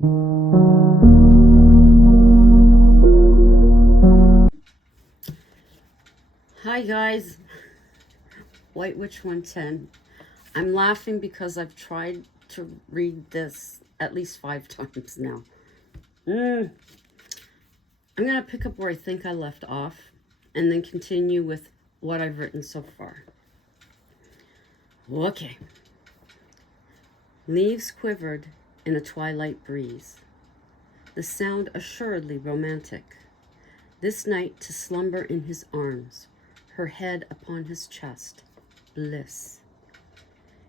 Hi guys, White Witch 110. I'm laughing because I've tried to read this at least 5 times now. I'm going to pick up where I think I left off and then continue with what I've written so far. Okay. Leaves quivered in a twilight breeze. The sound assuredly romantic. This night to slumber in his arms, her head upon his chest, bliss.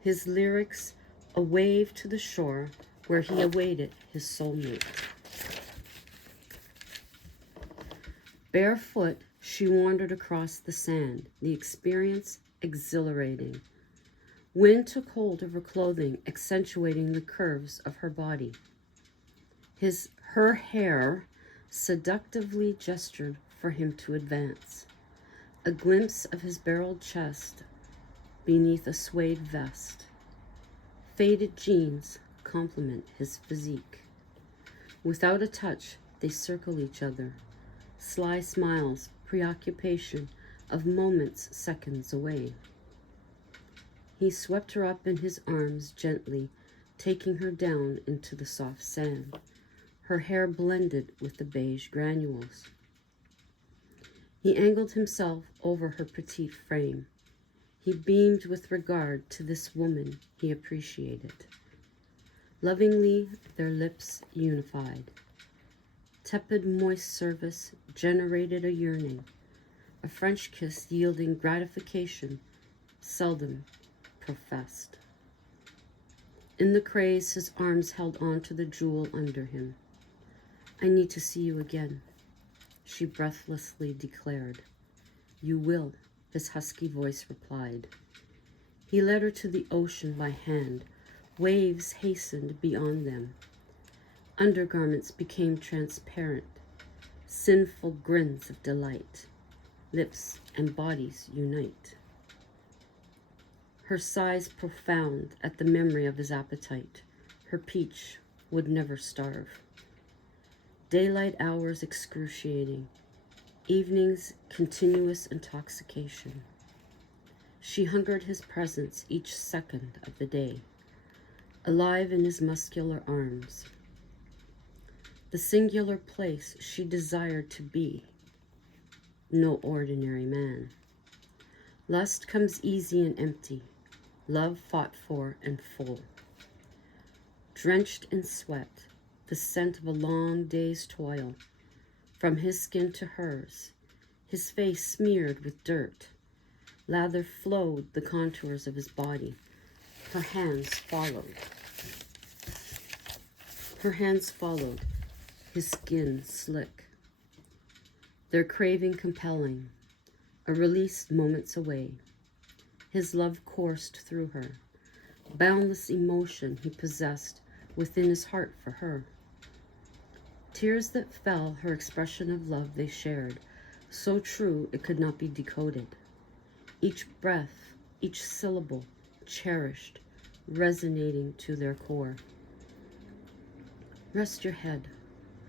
His lyrics a wave to the shore where he awaited his soulmate. Barefoot, she wandered across the sand, the experience exhilarating. Wind took hold of her clothing, accentuating the curves of her body. Her hair seductively gestured for him to advance. A glimpse of his barreled chest beneath a suede vest. Faded jeans complement his physique. Without a touch, they circle each other. Sly smiles, preoccupation of moments seconds away. He swept her up in his arms gently, taking her down into the soft sand. Her hair blended with the beige granules. He angled himself over her petite frame. He beamed with regard to this woman he appreciated. Lovingly, their lips unified. Tepid, moist service generated a yearning, a French kiss yielding gratification, seldom professed. In the craze, his arms held on to the jewel under him. I need to see you again, she breathlessly declared. You will, his husky voice replied. He led her to the ocean by hand. Waves hastened beyond them. Undergarments became transparent, sinful grins of delight. Lips and bodies unite. Her sighs profound at the memory of his appetite. Her peach would never starve. Daylight hours excruciating. Evenings continuous intoxication. She hungered his presence each second of the day, alive in his muscular arms. The singular place she desired to be, no ordinary man. Lust comes easy and empty, love fought for and full. Drenched in sweat, the scent of a long day's toil, from his skin to hers, his face smeared with dirt. Lather flowed the contours of his body. Her hands followed. His skin slick. Their craving compelling, a release moments away. His love coursed through her, boundless emotion he possessed within his heart for her. Tears that fell, her expression of love they shared, so true it could not be decoded. Each breath, each syllable, cherished, resonating to their core. Rest your head,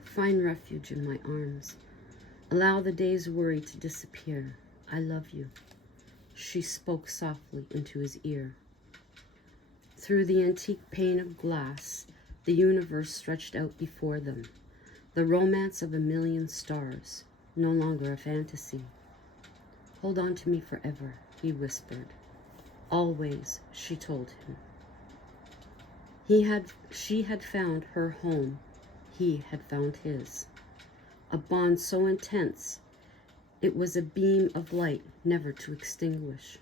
find refuge in my arms. Allow the day's worry to disappear. I love you. She spoke softly into his ear. Through the antique pane of glass, the universe stretched out before them. The romance of a million stars, no longer a fantasy. Hold on to me forever, he whispered. Always, she told him. She had found her home. He had found his. A bond so intense, it was a beam of light never to extinguish.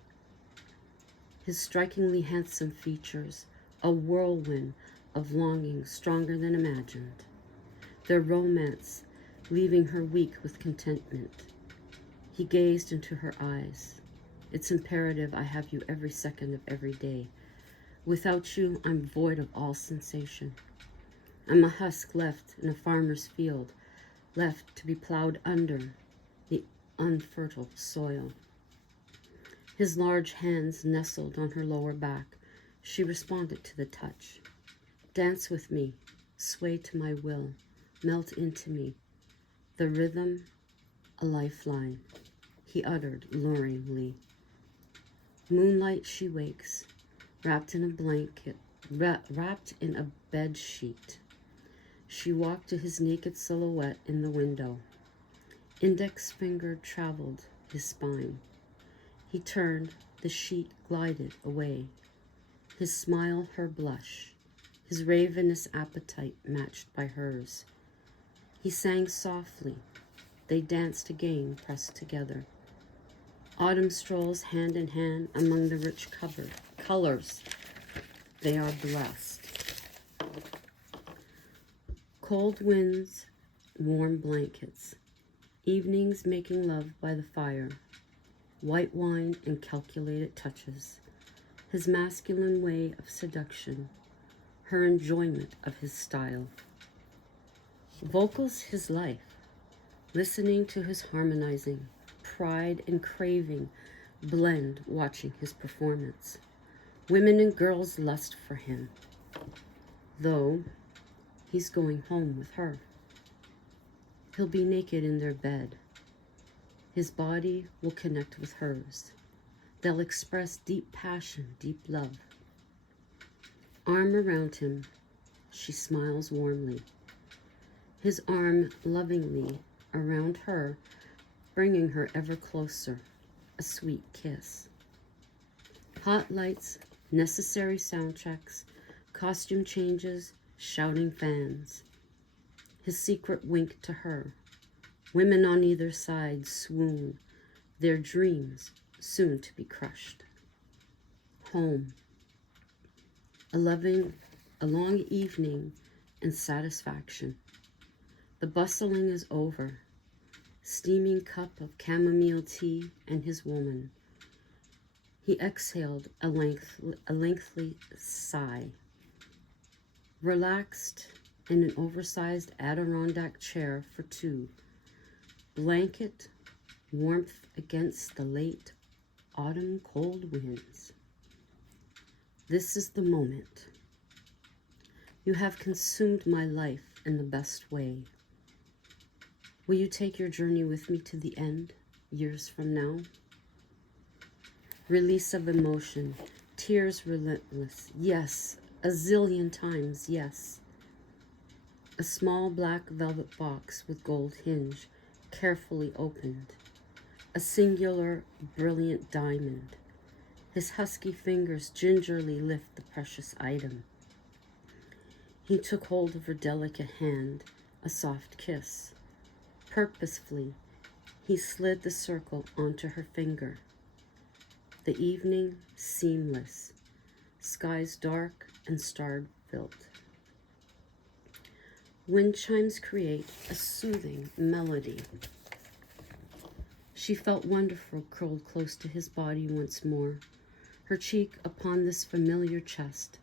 His strikingly handsome features, a whirlwind of longing stronger than imagined. Their romance, leaving her weak with contentment. He gazed into her eyes. It's imperative I have you every second of every day. Without you, I'm void of all sensation. I'm a husk left in a farmer's field, left to be plowed under the unfertile soil. His large hands nestled on her lower back. She responded to the touch. Dance with me, sway to my will, melt into me. The rhythm, a lifeline, he uttered luringly. Moonlight she wakes, wrapped in a blanket, wrapped in a bed sheet. She walked to his naked silhouette in the window. Index finger traveled his spine. He turned, the sheet glided away. His smile, her blush, his ravenous appetite matched by hers. He sang softly. They danced again, pressed together. Autumn strolls hand in hand among the rich colors. They are blessed. Cold winds, warm blankets. Evenings making love by the fire. White wine and calculated touches. His masculine way of seduction. Her enjoyment of his style. Vocals his life. Listening to his harmonizing. Pride and craving blend watching his performance. Women and girls lust for him. Though he's going home with her. He'll be naked in their bed. His body will connect with hers. They'll express deep passion, deep love. Arm around him, she smiles warmly. His arm lovingly around her, bringing her ever closer, a sweet kiss. Hot lights, necessary sound checks, costume changes, shouting fans. His secret wink to her. Women on either side swoon, their dreams soon to be crushed. Home. A long evening and satisfaction. The bustling is over. Steaming cup of chamomile tea and his woman. He exhaled a lengthy sigh. Relaxed in an oversized Adirondack chair for two. Blanket, warmth against the late autumn cold winds. This is the moment. You have consumed my life in the best way. Will you take your journey with me to the end, years from now? Release of emotion, tears relentless, yes, a zillion times, yes. A small black velvet box with gold hinge, carefully opened. A singular, brilliant diamond. His husky fingers gingerly lift the precious item. He took hold of her delicate hand, a soft kiss. Purposefully, he slid the circle onto her finger. The evening seamless, skies dark and star-filled. Wind chimes create a soothing melody. She felt wonderful curled close to his body once more, her cheek upon this familiar chest.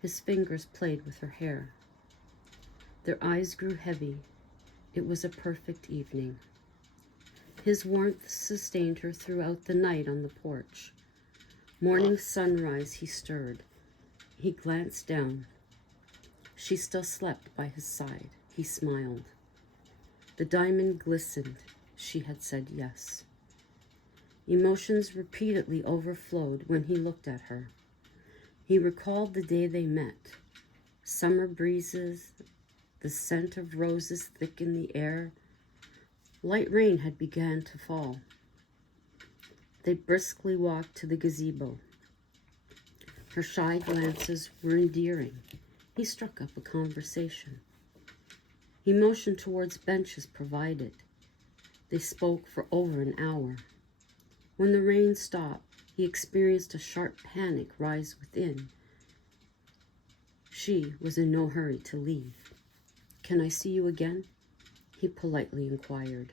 His fingers played with her hair. Their eyes grew heavy. It was a perfect evening. His warmth sustained her throughout the night on the porch. Morning sunrise, he stirred. He glanced down. She still slept by his side. He smiled. The diamond glistened. She had said yes. Emotions repeatedly overflowed when he looked at her. He recalled the day they met. Summer breezes, the scent of roses thick in the air. Light rain had begun to fall. They briskly walked to the gazebo. Her shy glances were endearing. He struck up a conversation. He motioned towards benches provided. They spoke for over an hour. When the rain stopped, he experienced a sharp panic rise within. She was in no hurry to leave. "Can I see you again?" he politely inquired.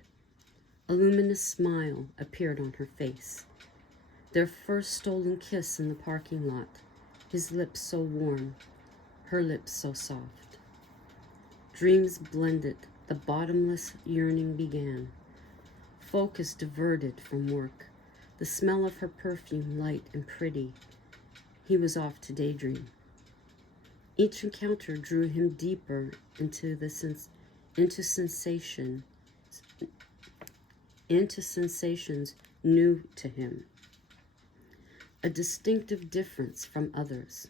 A luminous smile appeared on her face. Their first stolen kiss in the parking lot, his lips so warm, her lips so soft. Dreams blended, the bottomless yearning began. Focus diverted from work, the smell of her perfume light and pretty. He was off to daydream. Each encounter drew him deeper into sensations new to him, a distinctive difference from others.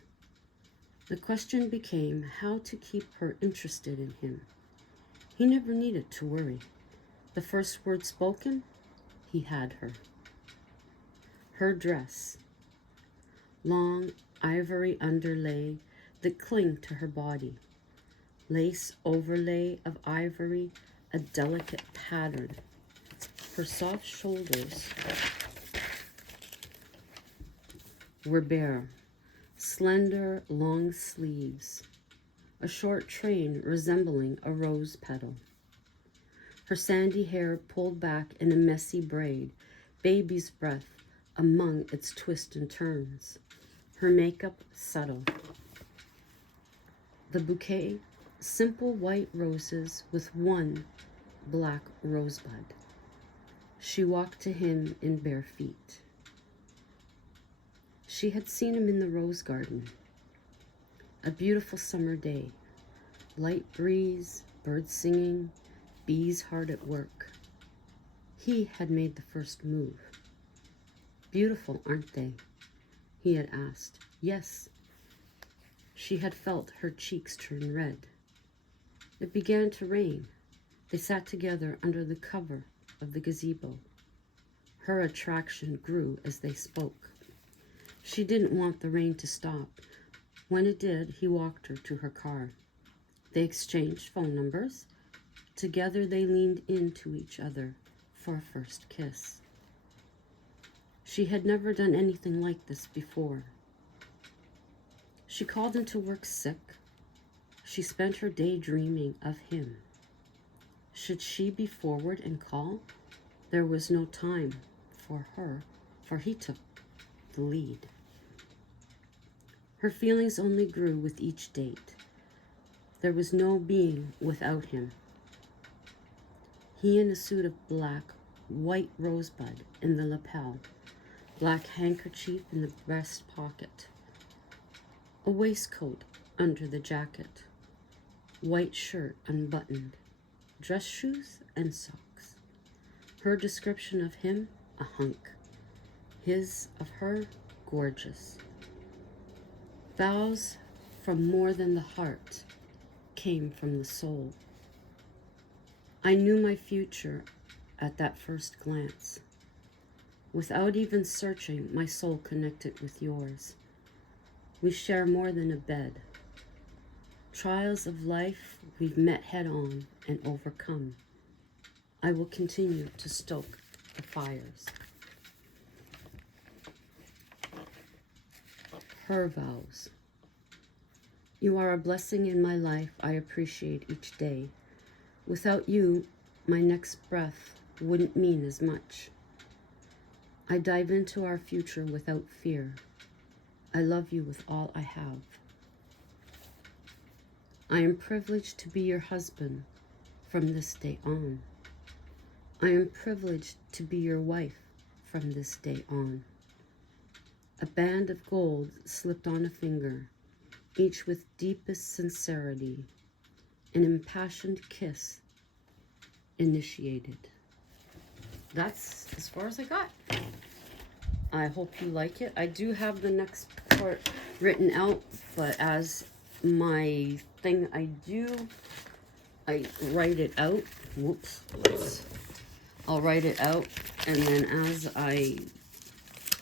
The question became how to keep her interested in him. He never needed to worry. The first word spoken, he had her. Her dress, long ivory underlay that clinged to her body, lace overlay of ivory, a delicate pattern. Her soft shoulders were bare, slender, long sleeves, a short train resembling a rose petal. Her sandy hair pulled back in a messy braid, baby's breath among its twists and turns. Her makeup subtle. The bouquet, simple white roses with one black rosebud. She walked to him in bare feet. She had seen him in the rose garden. A beautiful summer day. Light breeze, birds singing, bees hard at work. He had made the first move. Beautiful, aren't they? He had asked. Yes. She had felt her cheeks turn red. It began to rain. They sat together under the cover of the gazebo. Her attraction grew as they spoke. She didn't want the rain to stop. When it did, he walked her to her car. They exchanged phone numbers. Together they leaned into each other for a first kiss. She had never done anything like this before. She called into work sick. She spent her day dreaming of him. Should she be forward and call? There was no time for her, for he took the lead. Her feelings only grew with each date. There was no being without him. He in a suit of black, white rosebud in the lapel, black handkerchief in the breast pocket, a waistcoat under the jacket, white shirt unbuttoned, dress shoes and socks. Her description of him, a hunk. His of her, gorgeous. Vows from more than the heart came from the soul. I knew my future at that first glance. Without even searching, my soul connected with yours. We share more than a bed. Trials of life we've met head on and overcome. I will continue to stoke the fires. Her vows. You are a blessing in my life. I appreciate each day. Without you, my next breath wouldn't mean as much. I dive into our future without fear. I love you with all I have. I am privileged to be your husband from this day on. I am privileged to be your wife from this day on. A band of gold slipped on a finger, each with deepest sincerity. An impassioned kiss initiated. That's as far as I got. I hope you like it. I do have the next part written out, but as my thing I write it out. Whoops. I'll write it out, and then as I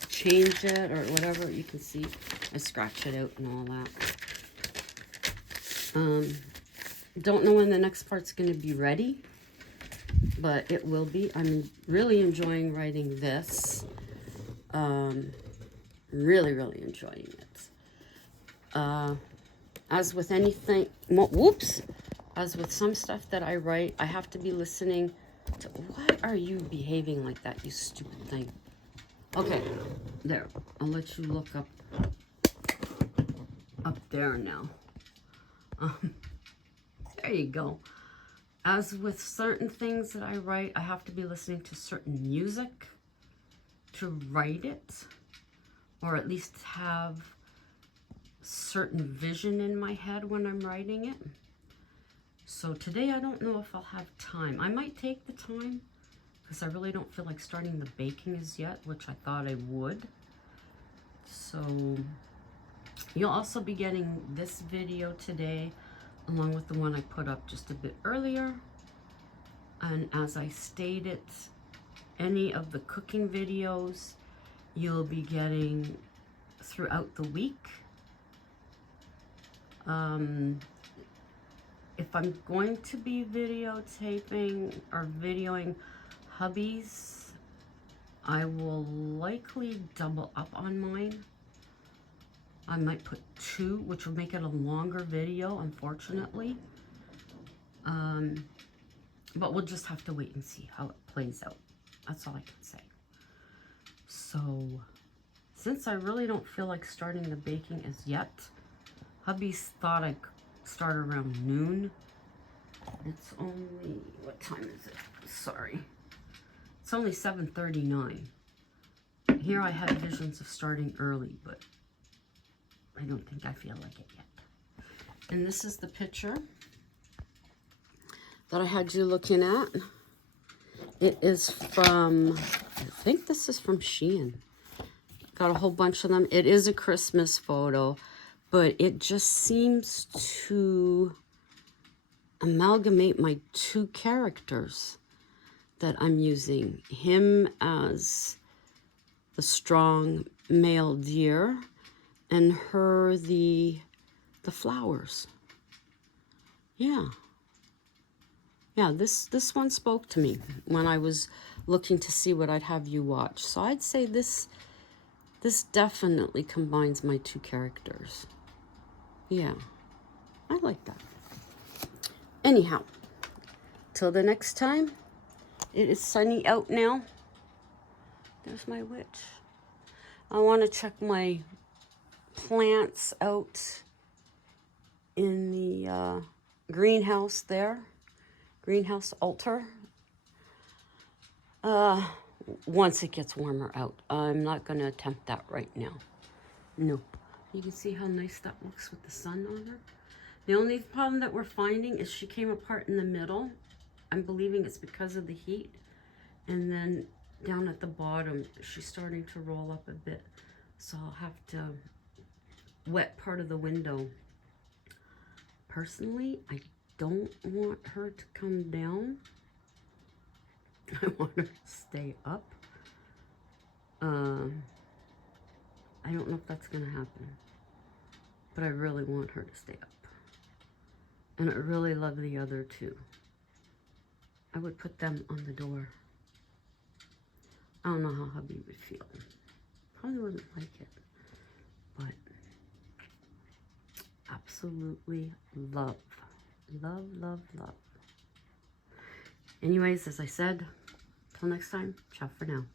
change it or whatever, you can see I scratch it out and all that. Don't know when the next part's going to be ready, but it will be. I'm really enjoying writing this. Really enjoying it. As with anything, as with some stuff that I write, I have to be listening to, why are you behaving like that, you stupid thing? Okay, there, I'll let you look up there now. There you go. As with certain things that I write, I have to be listening to certain music to write it, or at least have certain vision in my head when I'm writing it. So today I don't know if I'll have time. I might take the time because I really don't feel like starting the baking as yet, which I thought I would. So you'll also be getting this video today along with the one I put up just a bit earlier. And as I stated, any of the cooking videos you'll be getting throughout the week. If I'm going to be videotaping or videoing hubbies, I will likely double up on mine. I might put 2, which will make it a longer video, unfortunately. But we'll just have to wait and see how it plays out. That's all I can say. So, since I really don't feel like starting the baking as yet, hubby's thought I'd start around noon. It's only, what time is it? Sorry. It's only 7:39. Here I had visions of starting early, but I don't think I feel like it yet. And this is the picture that I had you looking at. It is from, I think this is from Shein. Got a whole bunch of them. It is a Christmas photo, but it just seems to amalgamate my 2 characters that I'm using. Him as the strong male deer, and her the flowers. Yeah, this one spoke to me when I was looking to see what I'd have you watch. So I'd say this definitely combines my 2 characters. Yeah, I like that. Anyhow, till the next time, it is sunny out now. There's my witch. I want to check my plants out in the greenhouse there. Greenhouse altar. Once it gets warmer out. I'm not going to attempt that right now. No. You can see how nice that looks with the sun on her. The only problem that we're finding is she came apart in the middle. I'm believing it's because of the heat. And then down at the bottom, she's starting to roll up a bit. So I'll have to wet part of the window. Personally, I don't want her to come down. I want her to stay up. I don't know if that's going to happen. But I really want her to stay up. And I really love the other 2. I would put them on the door. I don't know how hubby would feel. Probably wouldn't like it. But absolutely love. Love, love, love. Anyways, as I said, till next time, ciao for now.